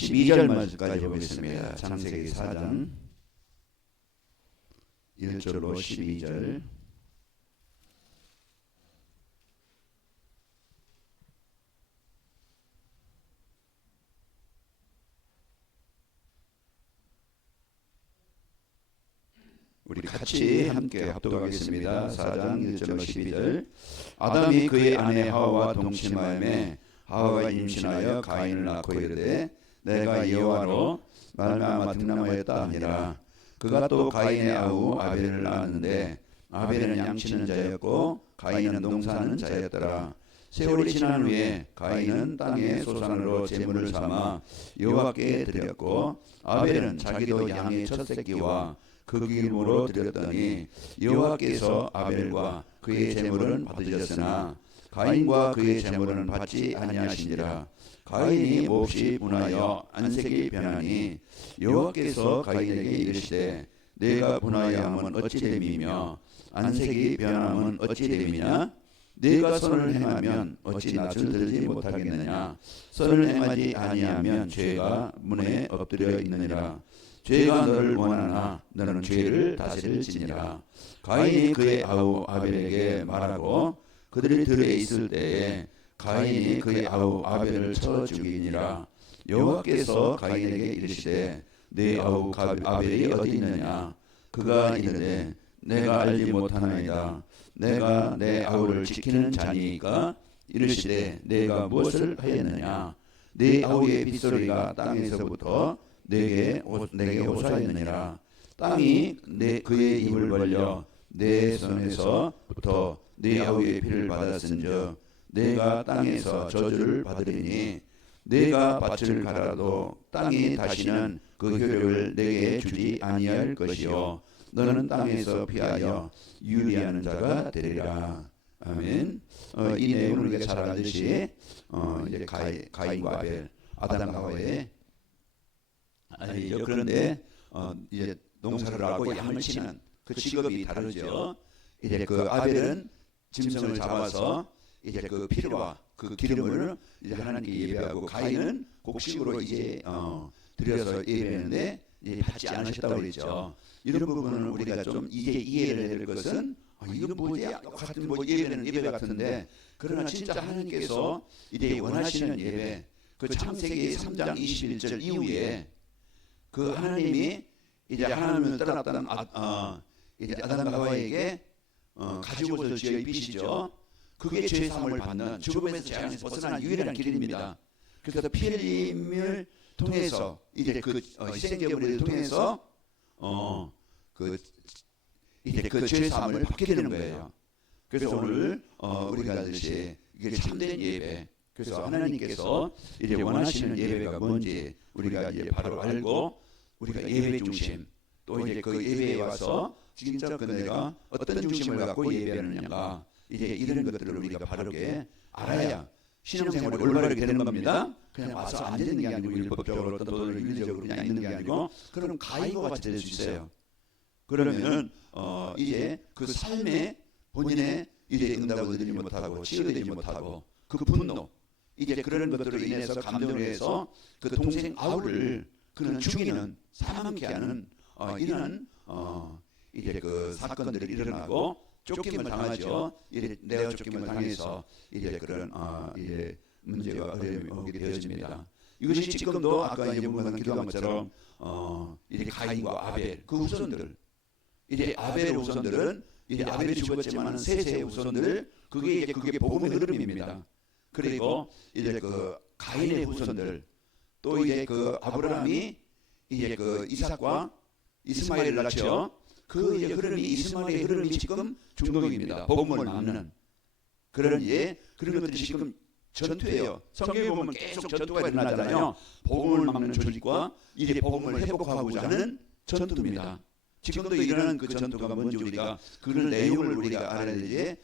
12절 말씀까지 보겠습니다. 창세기 4장 1절로 12절. 우리 같이 함께 합독하겠습니다. 4장 1절로 12절. 아담이 그의 아내 하와와 동침하였매 하와가 임신하여 가인을 낳고 이르되 내가 여호와로 말미암아 등남하였다 하니라. 그가 또 가인의 아우 아벨을 낳았는데 아벨은 양치는 자였고 가인은 농사하는 자였더라. 세월이 지난 후에 가인은 땅의 소산으로 제물을 삼아 여호와께 드렸고 아벨은 자기도 양의 첫 새끼와 그 기름으로 드렸더니 여호와께서 아벨과 그의 제물은 받으셨으나 가인과 그의 제물은 받지 아니하시니라. 가인이 몹시 분하여 안색이 변하니 여호와께서 가인에게 이르시되 내가 분하여 함은 어찌 됨이며 안색이 변함은 어찌 됨이냐? 네가 선을 행하면 어찌 낯을 들지 못하겠느냐? 선을 행하지 아니하면 죄가 문에 엎드려 있느니라. 죄가 너를 원하나 너는 죄를 다스릴지니라. 가인이 그의 아우 아벨에게 말하고 그들이 들에 있을 때에 가인이 그의 아우 아벨을 쳐 죽이니라. 여호와께서 가인에게 이르시되 네 아우 아벨이 어디 있느냐? 그가 이르되 내가 알지 못하나이다. 내가 내 아우를 지키는 자니까. 이르시되 내가 무엇을 하였느냐? 네 아우의 빗소리가 땅에서부터 내게 호소하였느니라. 땅이 그의 입을 벌려 내 손에서부터 네 아우의 피를 받았은즉 내가 땅에서 저주를 받으리니 내가 밭을 갈아도 땅이 다시는 그 효력을 내게 주지 아니할 것이요 너는 땅에서 피하여 유리하는 자가 되리라. 아멘. 이 내용을 우리가 잘 알듯이 이제 가인과 아벨, 아담과 하와의 아니죠. 그런데 이제 농사를 하고 양을 치는 그 직업이 다르죠. 이제 그 아벨은 짐승을 잡아서 이제 그 피와 그 기름을 이제 하나님께 예배하고 가인은 곡식으로 이제 드려서 예배했는데 이제 받지 않으셨다고 그랬죠. 이런 부분을 우리가 좀 이제 이해를 해야 될 것은 이건 뭐지? 같은 뭐 예배는 예배 같은데 그러나 진짜 하나님께서 이제 원하시는 예배 그 창세기 3장 21절 이후에 그 하나님이 이제 하나님을 떠났다는 이제 아담과 하와에게 가지고서 지어 입히시죠. 그게 죄 사함을 받는 죽음에서 재앙에서 벗어난 유일한 길입니다. 그래서 피 흘림을 통해서 이제 그 희생제물을 통해서 이제 그 죄 사함을 받게 되는 거예요. 그래서 오늘 우리가 알듯이 이게 참된 예배. 그래서 하나님께서 이제 원하시는 예배가 뭔지 우리가 이제 바로 알고 우리가 예배 중심 또 이제 그 예배에 와서 진짜 그 내가 어떤 중심을 갖고 예배하느냐가 이제 이런 것들을 우리가 바르게 알아야 신앙생활이 올바르게 되는 겁니다. 그냥 와서 앉아있는 게 아니고 율법적으로 어떤 돈을 윤리적으로 그냥 있는 게 아니고 그러면 가인과 같이 될 수 있어요. 그러면 이제 그 삶에 본인의 이제 응답을 얻지 못하고 치유되지 못하고 그 분노 이제 그런 것들로 인해서 감동을 해서 그 동생 아우를 그는 죽이는 사망케 하는 이런 이제 그 사건들이 일어나고 쫓김을 당하죠. 이제 내어 쫓김을 당해서 이제 그런 이제 문제가 어려움이 오게 되어집니다. 이것이 지금도 아까 이제 우리가 기도한 것처럼 이제 가인과 아벨 그 후손들 이제 아벨의 후손들은 이제 아벨이 죽었지만 셋의 후손들 그게 복음의 흐름입니다. 그리고 이제 그 가인의 후손들 또 이제 그 아브라함이 이제 그 이삭과 이스마엘을 낳죠. 그 이제 흐름이 이스마엘의 흐름이 지금 중독입니다. 복음을 막는 그런 그런 것들이 지금 전투예요. 성경에 보면 계속 전투가 일어나잖아요. 복음을 막는 조직과 이제 복음을 회복하고자 하는 전투입니다. 지금도 일어나는 그 전투가 뭔지 우리가 그런 내용을 우리가 알아야 되지.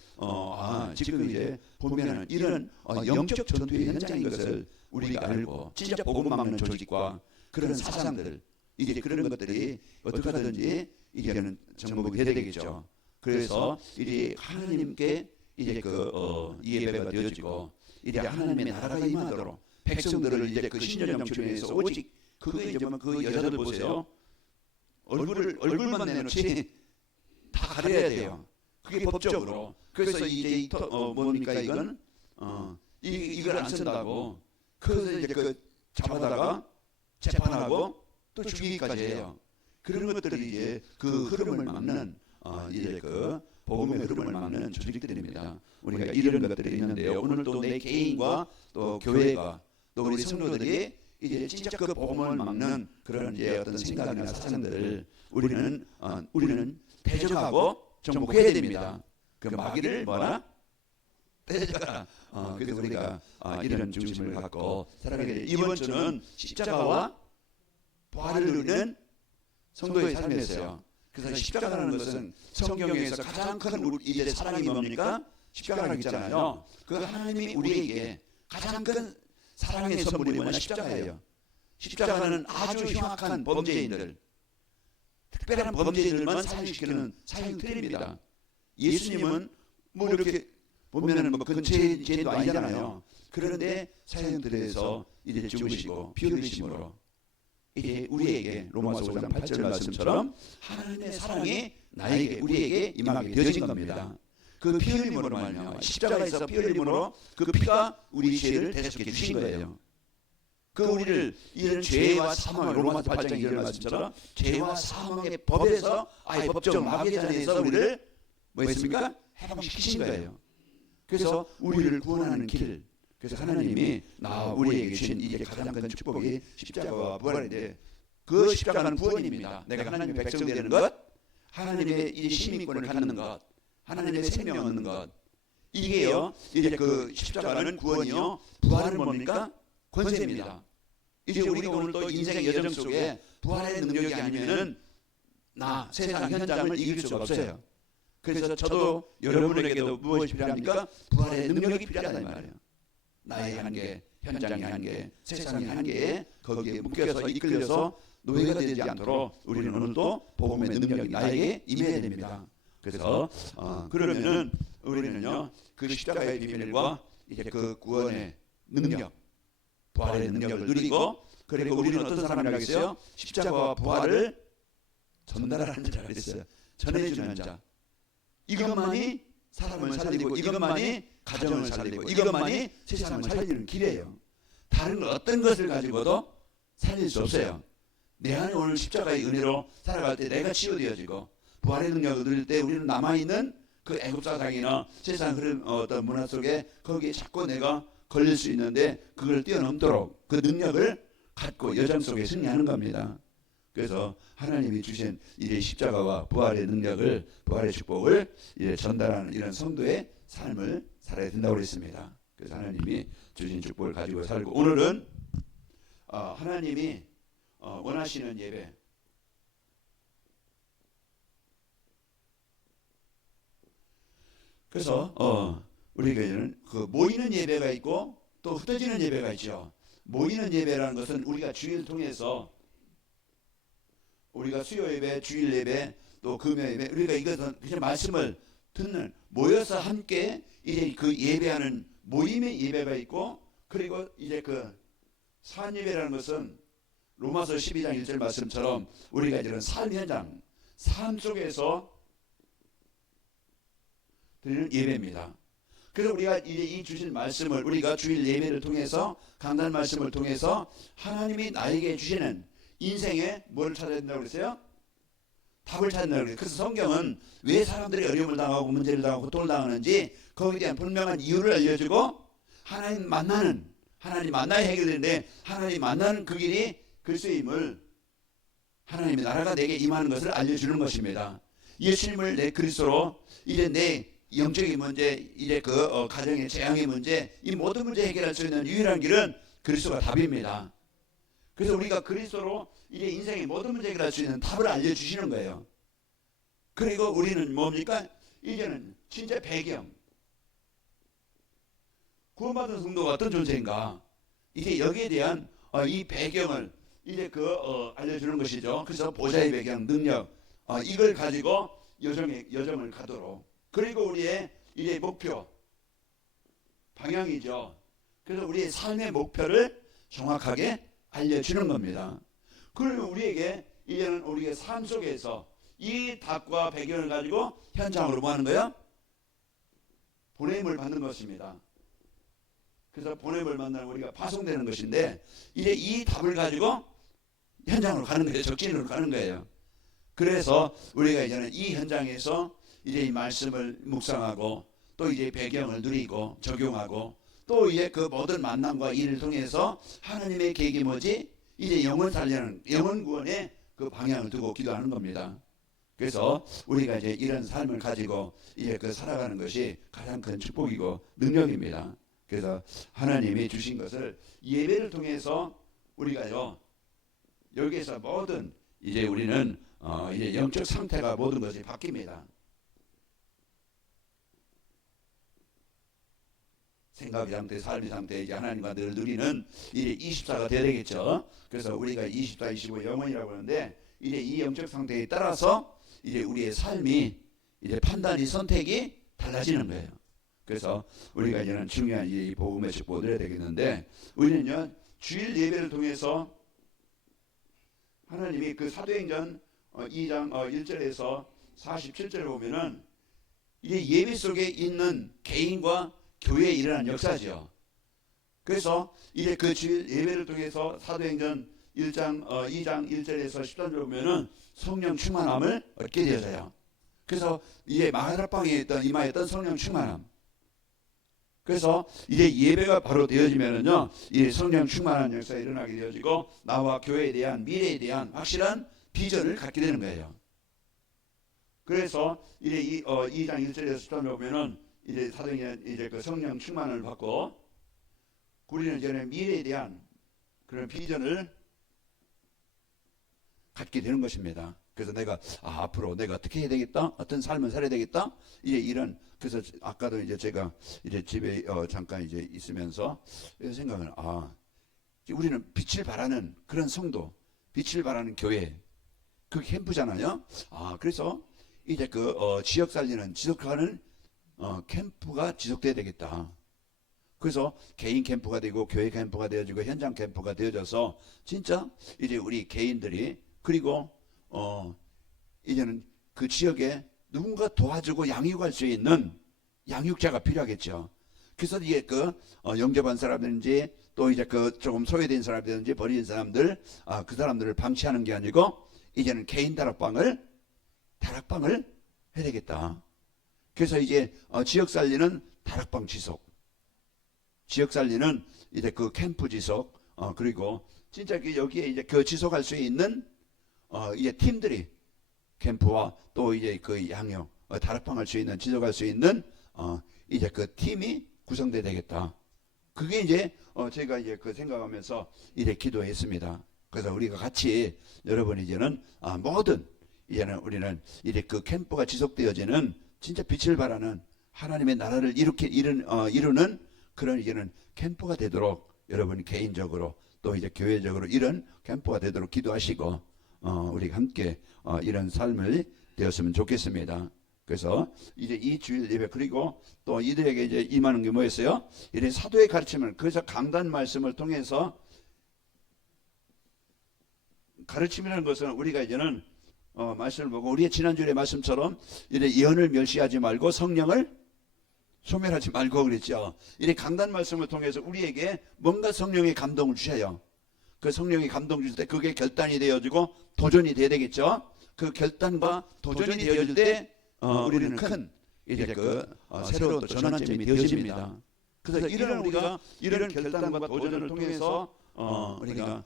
지금 이제 보면은 이런 영적 전투의 현장인 것을 우리가 알고 진짜 복음 막는 조직과 그런 사상들 이제 그런 것들이 어떻게 하든지 이제는 정복이 돼야 되겠죠. 그래서 이제 하나님께 이제 이 예배가 되어지고 이제 하나님의 나라가 임하도록 백성들을 이제 그 신전영출에서 오직 그게 이제 그 여자들 보세요. 얼굴만 내놓지 다 가려야 돼요. 그게 법적으로. 그래서 이제 뭡니까 이건 이걸 안 쓴다고. 그래서 이제 그 잡아다가 재판하고 또 죽이기까지 해요. 그런 것들이 이제 그 흐름을 막는 이제 그 복음의 흐름을 막는 조직들입니다. 우리가 이런 것들이 있는데요. 오늘 또 내 개인과 또 교회가 또 우리 성도들이 이제 진짜 그 복음을 막는 그런 이제 어떤 생각이나 사상들을 우리는 대적하고 정복해야 됩니다. 그 마귀를 뭐라? 대적하라. 그래서 우리가 이런 중심을 갖고 살아가게 돼요. 이번 주는 십자가와 부활을 누리는 성도의 삶이었어요. 그래서 십자가라는 것은 성경에서 가장 큰 우리 이제 사랑이 뭡니까? 십자가라고 있잖아요. 그 하나님이 우리에게 가장 큰 사랑의 선물이 뭐냐? 십자가예요. 십자가는 아주 흉악한 범죄인들, 특별한 범죄인들만 사형시키는 사형틀입니다. 예수님은 뭐 이렇게 보면은 뭐 근처죄도 아니잖아요. 그런데 사형틀에서 이제 죽으시고 피 흘리심으로 이제 우리에게 로마서 5장 8절 말씀처럼 하나님의 사랑이 나에게 우리에게 임하게 되어진 겁니다. 그 피 흘림으로 말미암아 십자가에서 피 흘림으로 그 피가 우리 죄를 대속해 주신 거예요. 그 우리를 이런 죄와 사망 로마서 8장 2절 말씀처럼 죄와 사망의 법에서 아예 법적 마귀의 자리에서 우리를 뭐 했습니까? 해방시키신 거예요. 그래서 우리를 구원하는 길, 그래서 하나님이 우리에게 주신 이게 가장 큰 축복이 십자가와 부활인데 그 십자가는 구원입니다. 내가 하나님의 백성 되는 것, 하나님의 이 시민권을 갖는 것, 하나님의 생명 얻는 것, 이게요 이제 그 십자가는 구원이요, 부활은 뭡니까? 권세입니다. 이제 우리가 오늘 또 인생의 여정 속에 부활의 능력이 아니면은 세상 현장을 이길 수가 없어요. 그래서 저도 여러분에게도 무엇이 필요합니까? 부활의 능력이 필요하다 이 말이에요. 나의 한계, 현장의 한계, 세상의 한계에 거기에 묶여서 이끌려서 노예가 되지 않도록 우리는 오늘도 복음의 능력이 나에게 임해야 됩니다. 그래서 그러면은 우리는요 그 십자가의 비밀과 이제 그 구원의 능력, 부활의 능력을 누리고, 그리고 우리는 어떤 사람이라고 했어요? 십자가와 부활을 전달하는 자가 됐어요. 전해주는 자. 이것만이 사람을 살리고 이것만이 가정을 살리고 이것만이 세상을 살리는 길이에요. 다른 어떤 것을 가지고도 살릴 수 없어요. 내 안에 오늘 십자가의 은혜로 살아갈 때 내가 치유되어지고 부활의 능력을 누릴 때 우리는 남아있는 그 애굽 사상이나 세상 흐름 어떤 문화 속에 거기에 자꾸 내가 걸릴 수 있는데 그걸 뛰어넘도록 그 능력을 갖고 여정 속에 승리하는 겁니다. 그래서 하나님이 주신 이제 십자가와 부활의 능력을, 부활의 축복을 이제 전달하는 이런 성도의 삶을 살아야 된다고 그랬습니다. 그래서 하나님이 주신 축복을 가지고 살고, 오늘은 하나님이 원하시는 예배, 그래서 우리 교회는 그 모이는 예배가 있고 또 흩어지는 예배가 있죠. 모이는 예배라는 것은 우리가 주일 통해서 우리가 수요 예배, 주일 예배, 또 금요 예배, 우리가 이것은 그냥 말씀을 듣는, 모여서 함께 이제 그 예배하는 모임의 예배가 있고, 그리고 이제 그 산 예배라는 것은 로마서 12장 1절 말씀처럼 우리가 이런 삶 현장, 삶 속에서 드리는 예배입니다. 그래서 우리가 이제 이 주신 말씀을 우리가 주일 예배를 통해서, 강단 말씀을 통해서 하나님이 나에게 주시는 인생에 뭘 찾아야 된다고 그랬어요? 답을 찾는다고 그랬어요. 그래서 성경은 왜 사람들이 어려움을 당하고 문제를 당하고 고통을 당하는지 거기에 대한 분명한 이유를 알려주고, 하나님 만나야 해결되는데 하나님 만나는 그 길이 그리스도임을, 하나님의 나라가 내게 임하는 것을 알려주는 것입니다. 예수님을 내 그리스도로 이제 내 영적인 문제, 이제 그 가정의 재앙의 문제, 이 모든 문제 해결할 수 있는 유일한 길은 그리스도가 답입니다. 그래서 우리가 그리스도로 이제 인생의 모든 문제 해결할 수 있는 답을 알려주시는 거예요. 그리고 우리는 뭡니까? 이제는 진짜 배경, 구원받은 성도가 어떤 존재인가, 이제 여기에 대한 이 배경을 이제 알려주는 것이죠. 그래서 보좌의 배경, 능력, 이걸 가지고 여정을 가도록, 그리고 우리의 이제 목표, 방향이죠. 그래서 우리의 삶의 목표를 정확하게 알려주는 겁니다. 그러면 우리에게 이제는 우리의 삶 속에서 이 답과 배경을 가지고 현장으로 뭐 하는 거예요? 보냄을 받는 것입니다. 그래서 보냄을 받는 우리가 파송되는 것인데 이제 이 답을 가지고 현장으로 가는 거예요. 적진으로 가는 거예요. 그래서 우리가 이제는 이 현장에서 이제 이 말씀을 묵상하고 또 이제 배경을 누리고 적용하고 또 이제 그 모든 만남과 일을 통해서 하나님의 계획이 뭐지? 이제 영혼 살리는 영혼 구원의 그 방향을 두고 기도하는 겁니다. 그래서 우리가 이제 이런 삶을 가지고 이제 그 살아가는 것이 가장 큰 축복이고 능력입니다. 그래서 하나님이 주신 것을 예배를 통해서 우리가요 여기에서 모든 이제 우리는 이제 영적 상태가 모든 것이 바뀝니다. 생각의 상태, 삶의 상태, 이제 하나님과 늘 누리는 이제 24가 되어야 되겠죠. 그래서 우리가 24, 25 영혼이라고 하는데 이제 이 영적 상태에 따라서 이제 우리의 삶이 이제 판단이 선택이 달라지는 거예요. 그래서 우리가 이제는 중요한 이 복음의 축복을 드려야 되겠는데 우리는요 주일 예배를 통해서 하나님이 그 사도행전 2장 1절에서 47절을 보면은 이게 예배 속에 있는 개인과 교회에 일어난 역사죠. 그래서 이제 그 주일 예배를 통해서 사도행전 2장 1절에서 13절 보면은 성령 충만함을 얻게 되어져요. 그래서 이제 마가다락방에 있던 이마였던 성령 충만함. 그래서 이제 예배가 바로 되어지면은요, 이 성령 충만한 역사가 일어나게 되어지고 나와 교회에 대한 미래에 대한 확실한 비전을 갖게 되는 거예요. 그래서 이제 2장 1절에서 13절 보면은 이제 사도행전 이제 그 성령 충만을 받고 우리는 이제 미래에 대한 그런 비전을 갖게 되는 것입니다. 그래서 내가 앞으로 내가 어떻게 해야 되겠다, 어떤 삶을 살아야 되겠다, 이제 이런 그래서 아까도 이제 제가 이제 집에 잠깐 이제 있으면서 생각을 우리는 빛을 발하는 그런 성도, 빛을 발하는 교회, 그 캠프잖아요. 그래서 이제 그 지역 살리는 지속하는 캠프가 지속돼야 되겠다. 그래서 개인 캠프가 되고 교회 캠프가 되어지고 현장 캠프가 되어져서 진짜 이제 우리 개인들이 그리고 이제는 그 지역에 누군가 도와주고 양육할 수 있는 양육자가 필요하겠죠. 그래서 이게 그 영접한 사람들인지 또 이제 그 조금 소외된 사람들인지 버린 사람들 그 사람들을 방치하는 게 아니고 이제는 개인 다락방을 해야 되겠다. 그래서 이제 지역 살리는 다락방 지속, 지역 살리는 이제 그 캠프 지속, 그리고 진짜 그 여기에 이제 그 지속할 수 있는 이제 팀들이 캠프와 또 이제 그 양육, 다락방할 수 있는 지속할 수 있는 이제 그 팀이 구성돼야 되겠다. 그게 이제 제가 이제 그 생각하면서 이제 기도했습니다. 그래서 우리가 같이 여러분 이제는 모든 이제는 우리는 이제 그 캠프가 지속되어지는 진짜 빛을 발하는 하나님의 나라를 이루는 그런 이제는 캠프가 되도록 여러분 개인적으로 또 이제 교회적으로 이런 캠프가 되도록 기도하시고 우리가 함께 이런 삶을 되었으면 좋겠습니다. 그래서 이제 이 주일 예배 그리고 또 이들에게 이제 임하는 게 뭐였어요? 이런 사도의 가르침을 그래서 강단 말씀을 통해서 가르침이라는 것은 우리가 이제는 말씀을 보고 우리의 지난주의 말씀처럼 이래 예언을 멸시하지 말고 성령을 소멸하지 말고 그랬죠. 이래 강단 말씀을 통해서 우리에게 뭔가 성령의 감동을 주셔요. 그 성령의 감동 주실 때 그게 결단이 되어지고 도전이 돼야 되겠죠. 그 결단과 도전이 되어질 때 우리는 큰 이제 그 새로운 또 전환점이 되어집니다. 그래서 이런 우리가 이런 결단과 도전을 통해서 우리가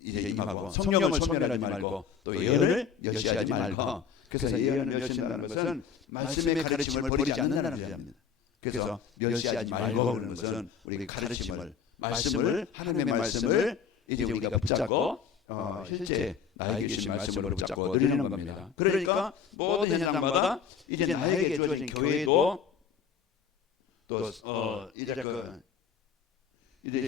이제 임하고 성령을 소멸하지 말고 또 예언을 멸시하지 말고 그래서 예언을 멸시한다는 것은 말씀의 가르침을 버리지 않는다는 뜻입니다. 그래서 멸시하지 말고 그러는 것은 우리 가르침을 말씀을 하나님의 말씀을 이제 우리가 붙잡고 실제 나에게 주신 말씀으로 붙잡고 누리는 겁니다. 그러니까 모든 현장마다 이제 나에게 주어진 교회도 또 이제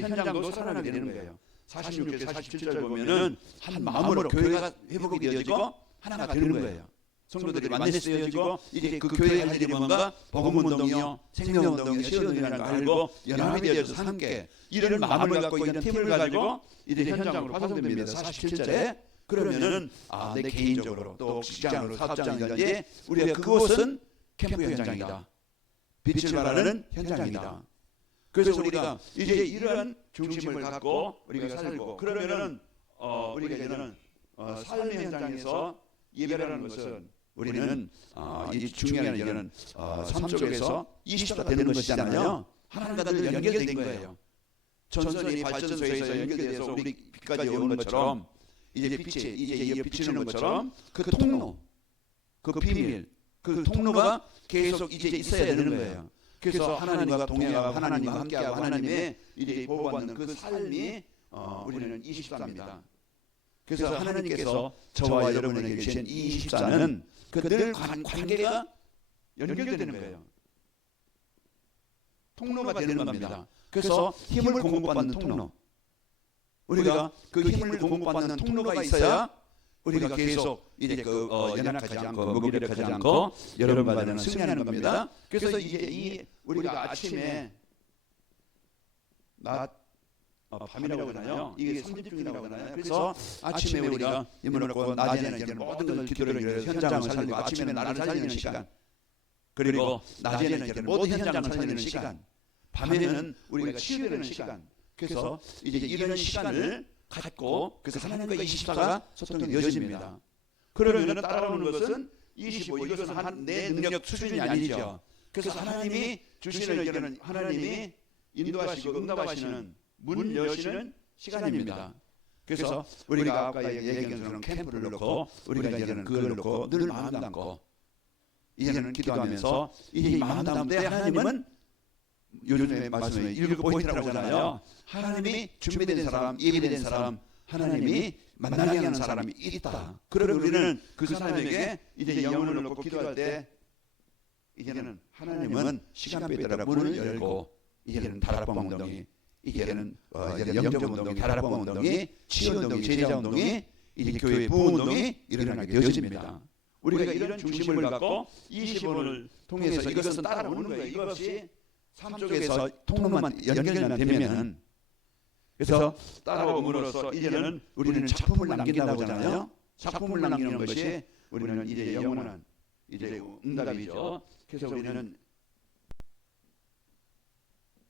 현장도 살아나게 되는 거예요. 46절 47절 보면은 한 마음으로 교회가 회복이 되어지고 하나가 되는 거예요. 성도들이 만나 쓰여지고 이제 그 교회의 할 일이 뭔가 복음운동이요, 생명운동이요, 시운동이라는 걸 알고 연합이 되어서 함께 이런 마음을 갖고 이런 팀을 가지고 이제 현장으로 파송됩니다. 47절에. 그러면은 내 개인적으로 또 직장으로 사업장이든지 우리가 그곳은 캠프 현장이다. 빛을 발하는 현장이다. 그래서 우리가 이제 이러한 중심을 갖고 우리가 살고 그러면은 우리가 이제는 삶의 현장에서 예배라는 것은 우리는 이 중요한 이제는 삶 속에서 20가 되는 것이잖아요. 하나님과 늘 연결된 거예요. 전선이 발전소에서 연결돼서 우리 빛까지 오는 것처럼 이제 빛이 이제 비치는 것처럼 그 통로, 그 비밀, 그 통로가 계속 이제 있어야 되는 거예요. 그래서 하나님과 동행하고 하나님과 함께하고 하나님의 이제 보호받는 그 삶이 우리는 24입니다. 그래서 하나님께서 저와 여러분에게 주신 이 24는 그 늘 관계가 연결되는 거예요. 통로가 되는 겁니다. 그래서 힘을 공급받는 통로. 우리가 그 힘을 공급받는 통로가 있어야 우리가 계속 이제 연약하지 않고 무기력하지 않고 여러분과는 승리하는 겁니다. 그래서 이제 우리가 아침에 밤이라고 하나요? 이게 삼집중이라고 하나요? 그래서 아침에 우리가 힘을 얻고 낮에는 이제 모든 걸 기도를 위해서 현장을 살리고 아침에는 나를 살리는 시간, 그리고 낮에는 이제 모든 현장을 살리는 시간, 밤에는 우리가 치유되는 시간. 그래서 이제 이런 시간을 갖고 그래서 하나님과 24가 소통이 이어집니다. 그러면 따라오는 것은 25, 이것은 내 능력 수준이 아니죠. 그래서 하나님이 주시는 이제는 하나님이 인도하시고 응답하시는 문 여시는 시간입니다. 그래서 우리가 아까 얘기한 것처럼 캠프를 놓고 우리가 이제는 그걸 놓고 늘 마음 담고 이제는 기도하면서 이 마음 담을 때 하나님은 요즘에 말씀에 7포인트라고 하잖아요. 하나님이 준비된 사람, 예비된 사람, 하나님이 만나게 하는 사람이 있다. 그러면 우리는 그 사람에게 이제 영혼을 놓고 기도할 때 이제는 하나님은 시간표에 따라 문을 열고 이제는 다락방 운동이 이제는 영접 운동이, 다락방 운동이, 치유 운동이, 제자 운동이 이제 교회 부흥 운동이 일어나게 되어집니다. 우리가 이런 중심을 갖고 20원을 통해서 이것은 따라오는 거예요. 이것이 삶 속에서 통로만 연결만 되면은 그래서 따라옴으로써 이제는 우리는 작품을 남긴다고 하잖아요. 작품을 남기는 것이 우리는 이제 영원한 이제 응답이죠. 그래서 우리는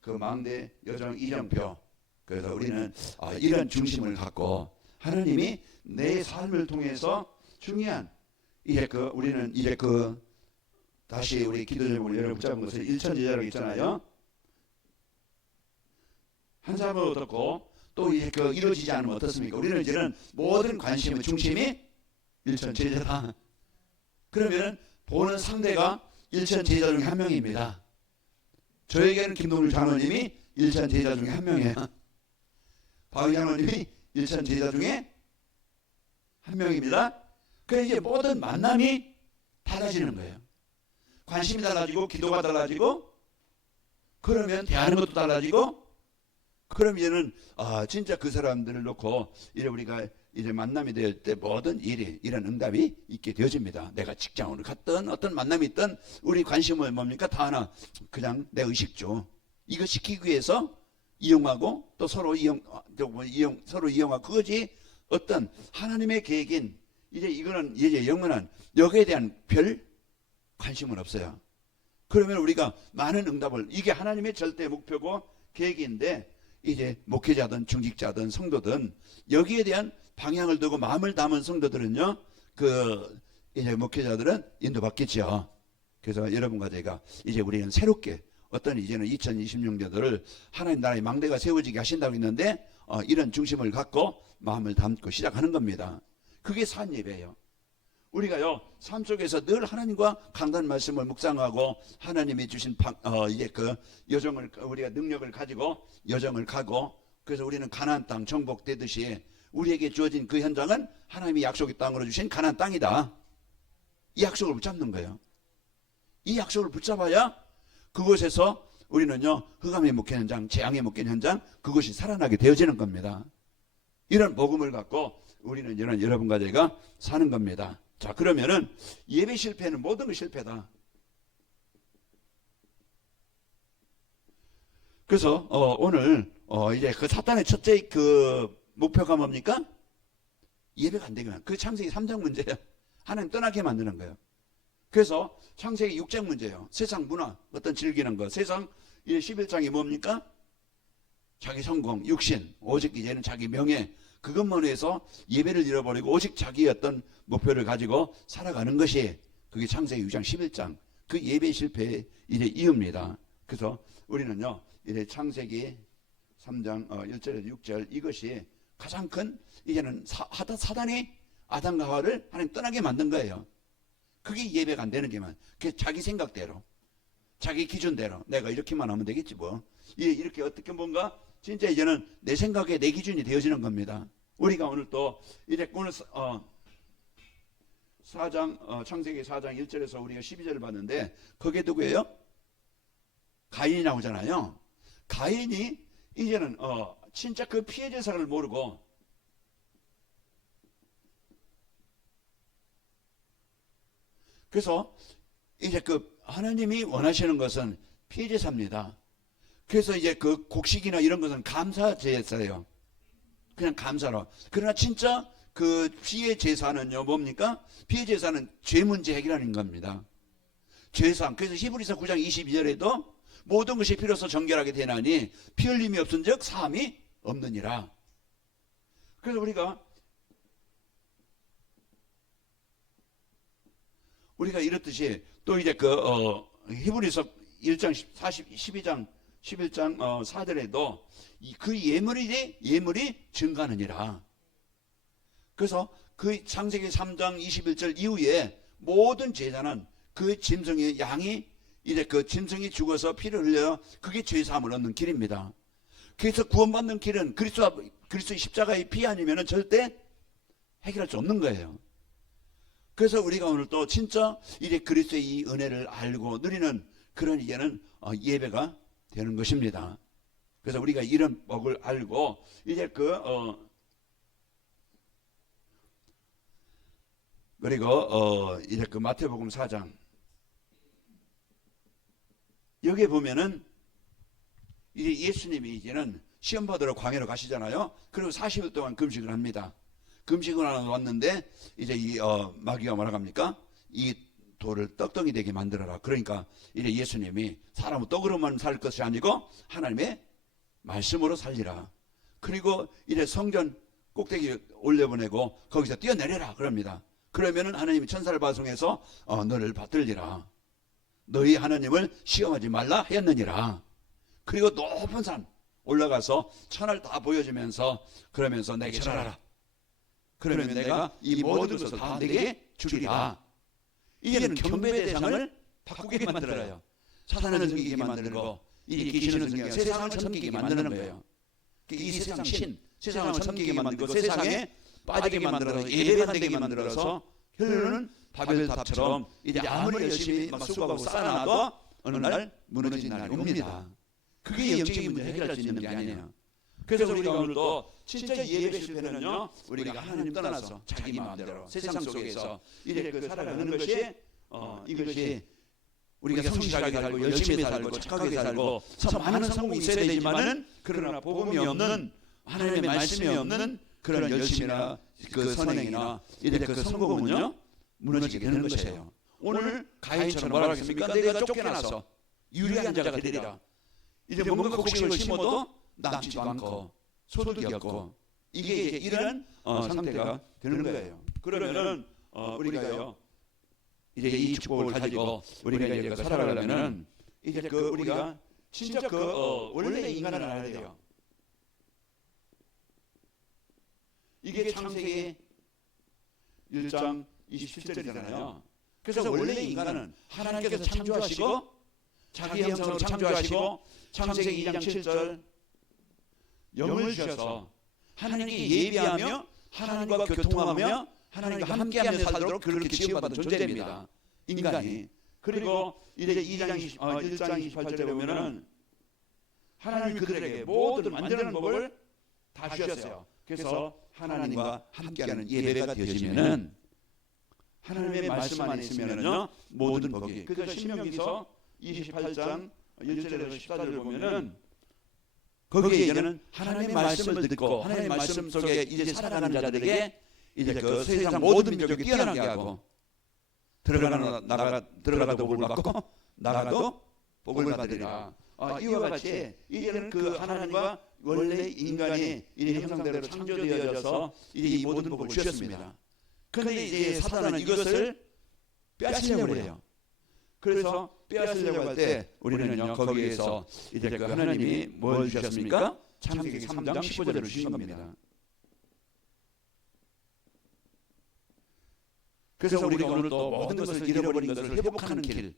그 망대 여정 이정표 그래서 우리는 이런 중심을 갖고 하나님이 내 삶을 통해서 중요한 이제 우리는 이제 다시 우리 기도 제목을 여러분 붙잡은 것을 일천제자로 있잖아요. 한 사람은 어떻고 또 이제 이루어지지 않으면 어떻습니까? 우리는 이제는 모든 관심의 중심이 일천제자다. 그러면 보는 상대가 일천제자 중에 한 명입니다. 저에게는 김동률 장로님이 일천제자 중에 한 명이에요. 박 장로님이 일천제자 중에 한 명입니다. 그래서 이제 모든 만남이 달라지는 거예요. 관심이 달라지고 기도가 달라지고 그러면 대하는 것도 달라지고 그럼 이제는 진짜 그 사람들을 놓고 이제 우리가 이제 만남이 될 때 모든 일이 이런 응답이 있게 되어집니다. 내가 직장으로 갔던 어떤 만남이 있던 우리 관심은 뭡니까? 다 하나 그냥 내 의식주 이거 시키기 위해서 이용하고 또 서로 서로 이용하고 그것이 어떤 하나님의 계획인 이제 이거는 이제 영원한 여기에 대한 별 관심은 없어요. 그러면 우리가 많은 응답을 이게 하나님의 절대 목표고 계획인데 이제 목회자든 중직자든 성도든 여기에 대한 방향을 두고 마음을 담은 성도들은요 이제 목회자들은 인도받겠죠. 그래서 여러분과 제가 이제 우리는 새롭게 어떤 이제는 2026년도를 하나님 나라의 망대가 세워지게 하신다고 했는데 이런 중심을 갖고 마음을 담고 시작하는 겁니다. 그게 산 예배예요. 우리가요 삶 속에서 늘 하나님과 강단 말씀을 묵상하고 하나님이 주신 이제 여정을 우리가 능력을 가지고 여정을 가고 그래서 우리는 가나안 땅 정복되듯이 우리에게 주어진 그 현장은 하나님이 약속의 땅으로 주신 가나안 땅이다. 이 약속을 붙잡는 거예요. 이 약속을 붙잡아야 그곳에서 우리는요 흑암의 목회 현장, 재앙의 목회 현장 그것이 살아나게 되어지는 겁니다. 이런 복음을 갖고 우리는 이런 여러분과 제가 사는 겁니다. 자, 그러면은 예배 실패는 모든 거 실패다. 그래서 오늘 이제 그 사탄의 첫째 그 목표가 뭡니까? 예배가 안 되면 그 창세기 3장 문제야. 하나님 떠나게 만드는 거예요. 그래서 창세기 6장 문제예요. 세상 문화, 어떤 즐기는 거. 세상 11장이 뭡니까? 자기 성공, 육신, 오직 이제는 자기 명예, 그것만 해서 예배를 잃어버리고 오직 자기의 어떤 목표를 가지고 살아가는 것이 그게 창세기 6장 11장 그 예배 실패의 이제 이유입니다. 그래서 우리는요 이제 창세기 3장 1절에서 6절 이것이 가장 큰 이제는 사단이 아담과 하와를 하나님 떠나게 만든 거예요. 그게 예배가 안 되는 게만. 그 자기 생각대로, 자기 기준대로 내가 이렇게만 하면 되겠지 뭐. 이렇게 어떻게 뭔가 진짜 이제는 내 생각에 내 기준이 되어지는 겁니다. 우리가 오늘 또 이제 오늘 4장 창세기 4장 1절에서 우리가 12절을 봤는데 거기에 누구예요? 가인이 나오잖아요. 가인이 이제는 진짜 그 피해 제사를 모르고 그래서 이제 그 하나님이 원하시는 것은 피해 제사입니다. 그래서 이제 그 곡식이나 이런 것은 감사 제사예요. 그냥 감사로. 그러나 진짜 그 피해 제사는요 뭡니까? 피해 제사는 죄 문제 해결하는 겁니다. 죄상. 그래서 히브리서 9장 22절에도 모든 것이 피로써 정결하게 되나니 피 흘림이 없은즉 사함이 없느니라. 그래서 우리가 이렇듯이 또 이제 그 히브리서 1장 12장 11장 4절에도 그 예물이 증가하느니라. 그래서 그 창세기 3장 21절 이후에 모든 제사는 그 짐승의 양이 이제 그 짐승이 죽어서 피를 흘려 그게 죄사함을 얻는 길입니다. 그래서 구원받는 길은 그리스도의 십자가의 피 아니면은 절대 해결할 수 없는 거예요. 그래서 우리가 오늘 또 진짜 이제 그리스도의 이 은혜를 알고 누리는 그런 이제는 예배가 되는 것입니다. 그래서 우리가 이런 법을 알고 이제 그리고 이제 그 마태복음 4장 여기에 보면은 이제 예수님이 이제는 시험 받으러 광야로 가시잖아요. 그리고 40일 동안 금식을 합니다. 금식을 하러 왔는데 이제 이 마귀가 뭐라 합니까? 이 돌을 떡덩이 되게 만들어라. 그러니까 이제 예수님이 사람은 떡으로만 살 것이 아니고 하나님의 말씀으로 살리라. 그리고 이제 성전 꼭대기 올려보내고 거기서 뛰어내려라 그럽니다. 그러면은 하나님이 천사를 발송해서 너를 받들리라. 너희 하나님을 시험하지 말라 하였느니라. 그리고 높은 산 올라가서 천을 다 보여주면서 그러면서 내게 절하라. 그러면 내가 이 모든 것을 다 내게 주리라. 이제는 경배 대상을 바꾸게 만들어요. 사탄을 섬기게 만들고 이 귀신을 섬기게 세상을 섬기게 만드는 거예요. 이 세상 세상을 섬기게 만들고 세상에 빠지게 만들어서 예배가 되게 만들어서 결론은 바벨탑처럼 이제 아무리 열심히 막 수고하고 쌓아놔도 어느 날 무너진 날이 옵니다. 그게 영적인 문제 해결할 수 있는 게 아니에요. 그래서 우리가 오늘도 진짜 예배 실패는요 우리가 하나님 떠나서 자기 마음대로 세상 속에서 이제 살아가는 것이 이것이 우리가 성실하게 살고 열심히 살고 착하게 살고 많은 성공이 있어야 되지만은 그러나 복음이 없는 하나님의 말씀이 없는 그런 열심이나 그 선행이나 이제 그 성공은요 무너지게 되는 것이에요. 오늘 가인처럼 뭐라고 했습니까? 내가 쫓겨나서 유리한 자가 되리라. 이제 뭔가 곡식을 심어도 남지도 않고 소득이 없고 이게 이제 이런 상태가 되는 거예요. 그러면은 우리가요 이제 이 축복을 가지고 우리가 이제 살아가려면은 이제 우리가 진짜 원래 인간을 알아야 돼요. 이게 창세기 1장 27절이잖아요. 그래서 원래 인간은 하나님께서 창조하시고 자기 형상으로 창조하시고 창세기 2장 7절 영을 주셔서 하나님께 예비하며 하나님과 교통하며 하나님과 함께하며 살도록 그렇게 지음받은 존재입니다. 인간이. 그리고 이제 1장 28절에 보면은 하나님이 그들에게 모든 만드는 법을 다 주셨어요. 그래서 하나님과 함께하는 예배가 되어지면은 하나님의 말씀 안에 있으면은요 모든 복이. 그래서 신명기서 28장 1절에서 14절 보면은 거기에 이제는 하나님의 말씀을 듣고 하나님의 말씀 속에 이제 살아가는 자들에게 이제 그 세상 모든 민족이 뛰어나게 하고 들어가도 복을 받고 나가도 복을 받으리라. 이와 같이 이제는 그 하나님과 원래 인간이 이 형상대로 창조되어져서 이제 이 모든 복을 주셨습니다. 그런데 이제 사단은 이것을 빼앗으려고 해요. 그래서 빼앗으려고 할 때 우리는요 거기에서 이제 그 하나님이 뭘 주셨습니까? 창세기 3장 15절을 주신 겁니다. 그래서 우리가 오늘 또 모든 것을 잃어버린 것을 회복하는 길,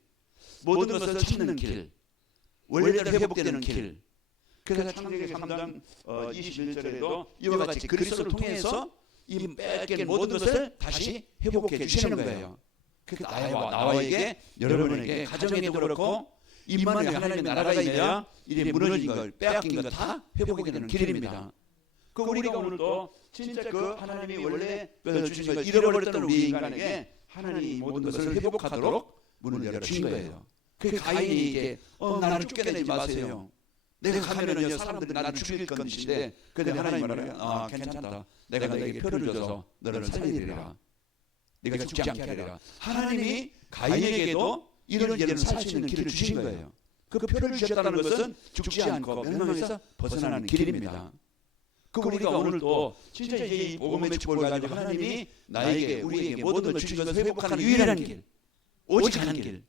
모든 것을 찾는 길, 원래대로 회복되는 길. 그래서 창세기 3장 21절에도 이와 같이 그리스도를 통해서 이 뺏긴 모든 것을 다시 회복해 주시는 거예요. 그러니까 나와에게, 여러분에게, 가정에도 그렇고 임마누엘 하나님의 나라가 있어야 이제 무너진 걸, 빼앗긴 것 다 회복이 되는 길입니다. 그 우리가 오늘 또 진짜 그 하나님이 원래 주신 걸 잃어버렸던 우리 인간에게 하나님이 모든 것을 회복하도록 문을 열어주신 거예요. 그 가인이 이게 나를 쫓겨내지 마세요. 내가 가면은요 사람들이 나를 죽일 건데, 근데 하나님 말하면 괜찮다. 내가 너에게 표를 줘서 너를 살리리라. 네가 죽지 않게 하리라. 하나님이 가인에게도 이런 일을 살 수 있는 길을 주신 거예요. 그 표를 주셨다는 것은 죽지 않고 멸망에서 벗어나는 길입니다. 그 우리가 오늘 또 진짜 이제 이 복음의 축복을 가지고 하나님이 나에게, 우리에게 모든 걸 주신 것을 회복하는 유일한 길, 오직 하는 길.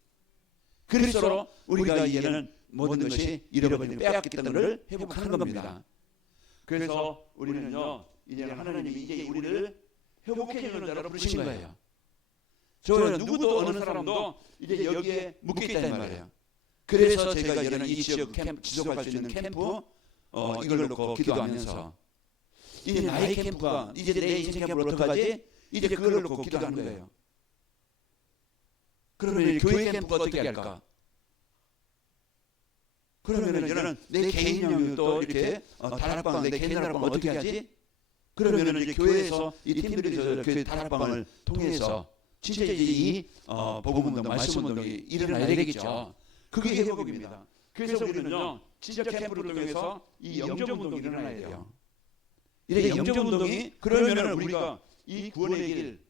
그리스도로 우리가 이제는 모든 것이 잃어버린 빼앗겼던 것을 회복하는 겁니다. 그래서 우리는요 이제 하나님이 이제 우리를 회복해 주는 자로 부르신 거예요. 저는 누구도 어느 사람도 이제 여기에 묶여 있다는 말이에요. 그래서 제가 이런 이 지역 캠프, 지속할 수 있는 캠프 이걸 놓고 기도하면서 이제 나의 캠프가, 이제 내 인생 캠프를 어떡하지? 이제 그걸 놓고 기도하는 거예요. 그러면 교회 캠프가 어떻게 할까? 그러면 저는 내 개인 영역도 이렇게 다락방, 내 개인 다락방을 어떻게 하지? 그러면 이제 교회에서 이 팀들이 그 다락방을 통해서 진짜 이 복음운동, 말씀운동이 일어나야 되겠죠. 그게 회복입니다. 그래서 우리는요 진짜 캠프를 통해서 이 영접운동이 일어나야 돼요. 이제 영접운동이, 그러면 우리가 이 구원의 길,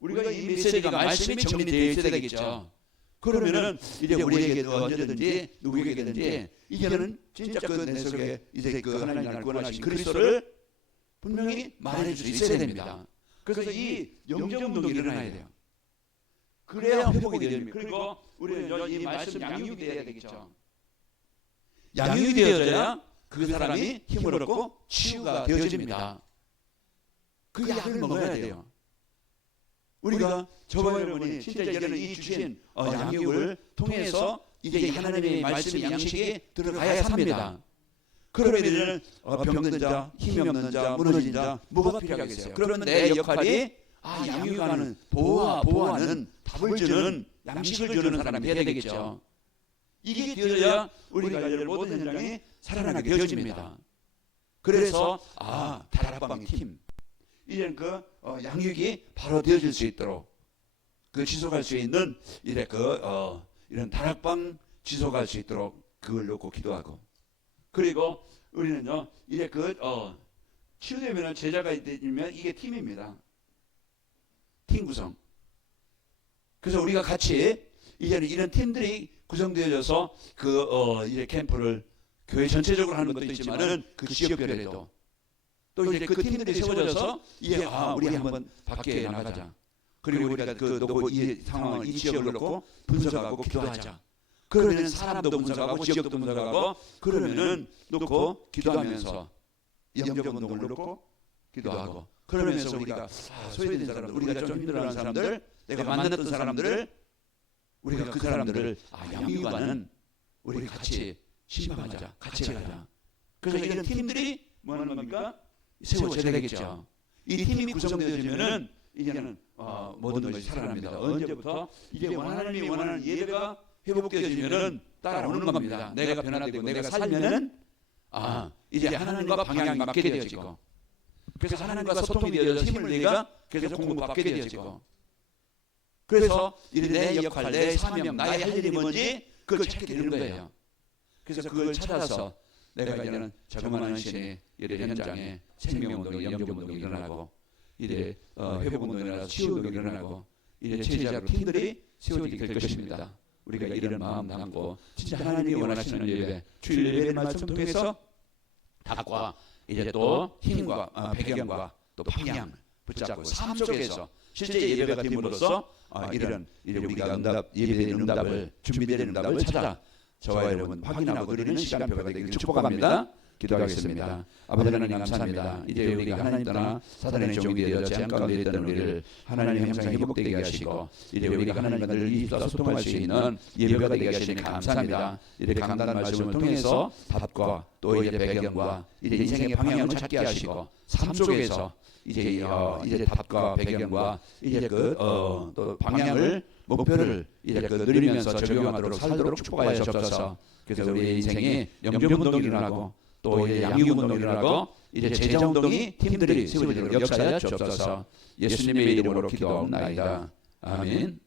우리가 이 메시지가 말씀이 정리되어 있어야 되겠죠. 그러면은 이제 우리에게 언제든지 누구에게든지 이제는 진짜 그 내 속에 이제 그 하나님 나를 구원하신 그리스도를 분명히 말해줄 수 있어야 됩니다. 그래서 이 영접운동이 일어나야 돼요. 그래야 회복이 됩니다. 그리고 우리는 이 말씀 양육이 되어야 되겠죠. 양육이 되어져야 그 사람이 힘을 얻고 치유가 되어집니다. 그 약을 먹어야 돼요. 우리가 저와 여러분이 진짜 이제는 이 주신 양육을 통해서 이제 하나님의 말씀의 양식이 들어가야 삽니다. 그러면 이제는 병든 자, 힘이 없는 자, 무너진 자, 뭐가 필요하겠어요? 그러면 내 역할이 양육하는, 보호하는, 답을 주는, 양식을 주는 사람이 되어야 되겠죠. 이게 되어야 우리가 모든 현장이 살아나게 되어집니다. 그래서 다락방 팀, 이제는 그 양육이 바로 되어질 수 있도록 그 지속할 수 있는 이래 이런 다락방 지속할 수 있도록 그걸 놓고 기도하고, 그리고 우리는요 이제 치유되면 제자가 있으면 이게 팀입니다. 팀 구성. 그래서 우리가 같이 이제는 이런 팀들이 구성되어져서 이제 캠프를 교회 전체적으로 하는 것도 있지만은 그 지역별에도 또 이제 그 팀들이 세워져서 이제 우리 한번 밖에 나가자. 그리고 우리가 놓고 이 상황을, 이 지역을 놓고 분석하고 기도하자. 그러면 사람도 분석하고 지역도 분석하고, 그러면은 놓고 기도하면서 영접운동을 놓고 기도하고, 그러면서 우리가 소외된 사람들, 우리가 좀 힘들어하는 사람들, 내가 만났던 사람들을, 우리가 그 사람들을 양육하는, 우리 같이 신방하자, 같이 가자. 그래서 이런 팀들이 뭐 하는 겁니까? 세워져야 되겠죠. 이 팀이 구성되어지면은 이제는 모든 것이 살아납니다. 언제부터? 이제 하나님이 원하는 예배가 회복되어지면은 따라오는 겁니다. 내가 변화되고 내가 살면은 이제 하나님과 방향이 맞게 되어지고, 그래서 하나님과 소통이 되어서 힘을 내가 그래서 공급받게 되어지고, 그래서 내 역할, 내 사명, 나의 할 일이 뭔지 그걸 찾게 되는 거예요. 그래서 그걸 찾아서 내가 이제는 자그마한 신이 이래 현장에 생명운동이, 영접운동이 일어나고, 이래 회복운동이 일어나서 치유운동이 일어나고, 이래 제자로 팀들이 세워지게 될 것입니다. 우리가 이런 마음 담고 진짜 하나님이 원하시는 예배, 주일 예배의 말씀 통해서 답과 이제 또 힘과 배경과 또 방향 붙잡고 삶 속에서 실제 예배가 됨으로써 이런 우리가 예배된 응답을, 준비된 응답을 찾아 저와 여러분 확인하고 누리는 시간표가 되기를 축복합니다. 기도하겠습니다. 아버지 하나님 감사합니다. 이제 우리가 하나님 떠나 사단의 종이 되어 재앙 가운데 있던 우리를 하나님의 형상에 회복되게 하시고, 이제 우리가 하나님과 늘 입서 소통할 수 있는 예배가 되게 하시니 감사합니다. 이제 강단한 말씀을 통해서 답과 또 이제 배경과 이제 인생의 방향을 찾게 하시고, 삶 속에서 이제 답과 배경과 이제 또 방향을, 목표를 이제 누리면서 적용하도록 살도록 축복하여 주옵소서. 그래서 우리의 인생이 영접운동이 일어나고 또 이제 양육운동이 일어나고 이제 제자운동이 팀들이 세워지도록 역사하여 주옵소서. 예수님의 이름으로 기도하옵나이다. 아멘.